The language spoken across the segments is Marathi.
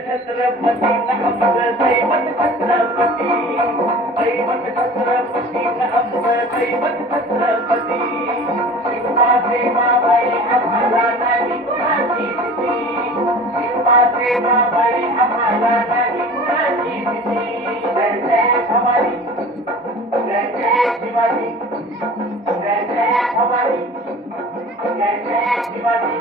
छत्रपती नमक दैवत छत्रपती दैवत छत्रपती नमक दैवत छत्रपती शिवबा देवाबाई आम्हाला नाही कुणाची भीती शिवबा देवाबाई आम्हाला नाही कुणाची भीती जय जय भवानी जय जय शिवाजी जय जय भवानी जय जय शिवाजी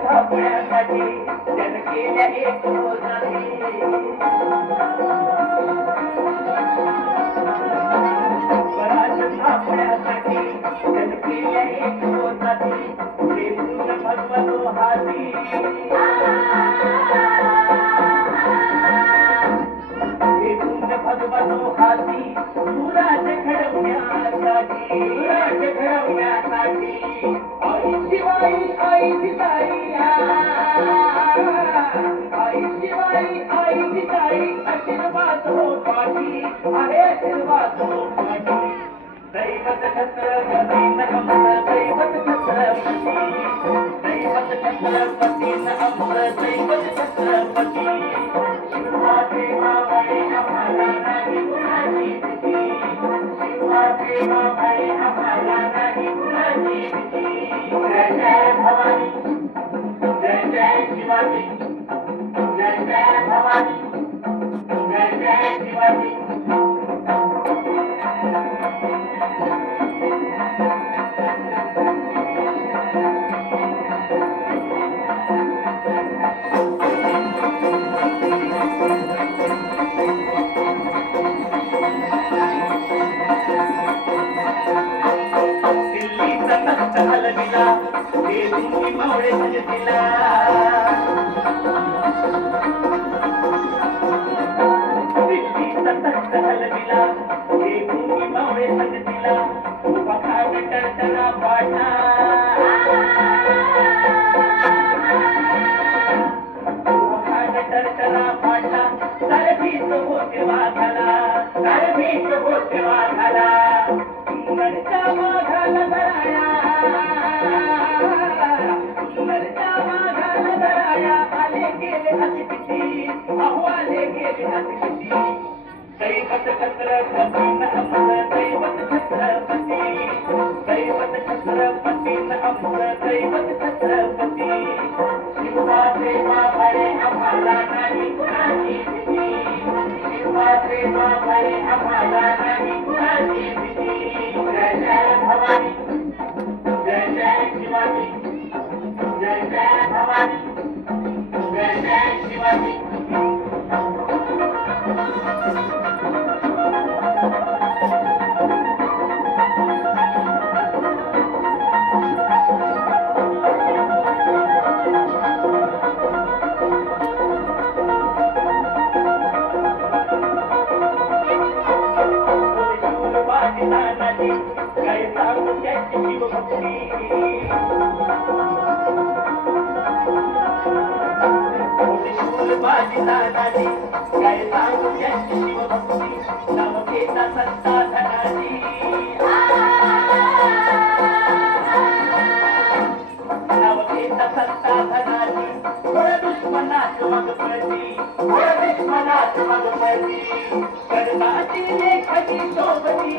थांबण्यासाठी जन केल्या एक पराज थांबण्यासाठी जन केल्या एक ते पूर्ण भगवतो हाती हे पूर्ण भगवतो हाती सुराज घडवण्यासाठी आई शिवाई आई जिजाई आई शिवाई आई जिजाई आशीर्वाद हो पाठी आहे आशीर्वाद हो पाठी दैवत छत्रपती नमक दैवत छत्रपती दैवत छत्रपती नमक दैवत छत्रपती शिवा देवाबाई आम्हाला नाही कुणाची भीती शिवा देवाबाई आम्हाला नाही कुणाची भीती जय जय भवानी जय जय शिवाजी जय जय भवानी जय जय शिवाजी दिल्लीचा तख्त हलविला हे तुम्ही मावळे दिला दिल्लीचा तख्त हलविला हे तुम्ही मावळे दिला पखाड टरटरा पाठा पखाड टरटरा पाठा सरभीत होते वाघाला सरभीत होते वाघाला नरच्या माघाला दराया नरच्या माघाला दराया आले गेले अतिथी अहो आले गेले अतिथी दैवत छत्रपती नमक दैवत छत्रपती दैवत छत्रपती नमक दैवत छत्रपती शिवा देवाबाई आम्हाला नाही कुणाची भीती शिवा देवाबाई आम्हाला नाही कुणाची भीती जय जय भवानी जय जय शिवाजी जय जय भवानी जय जय शिवाजी काय सांगू त्याची शिवभक्ती माझी दादाजी काय सांगू त्याची शिवभक्ती नवखेचा सत्ता धनाजी नवखेचा सत्ता धनाजी थोड्या दुश्मनाच मग पळती थोड्या दुश्मनाच मग पळती कर्णाची लेखी सोबती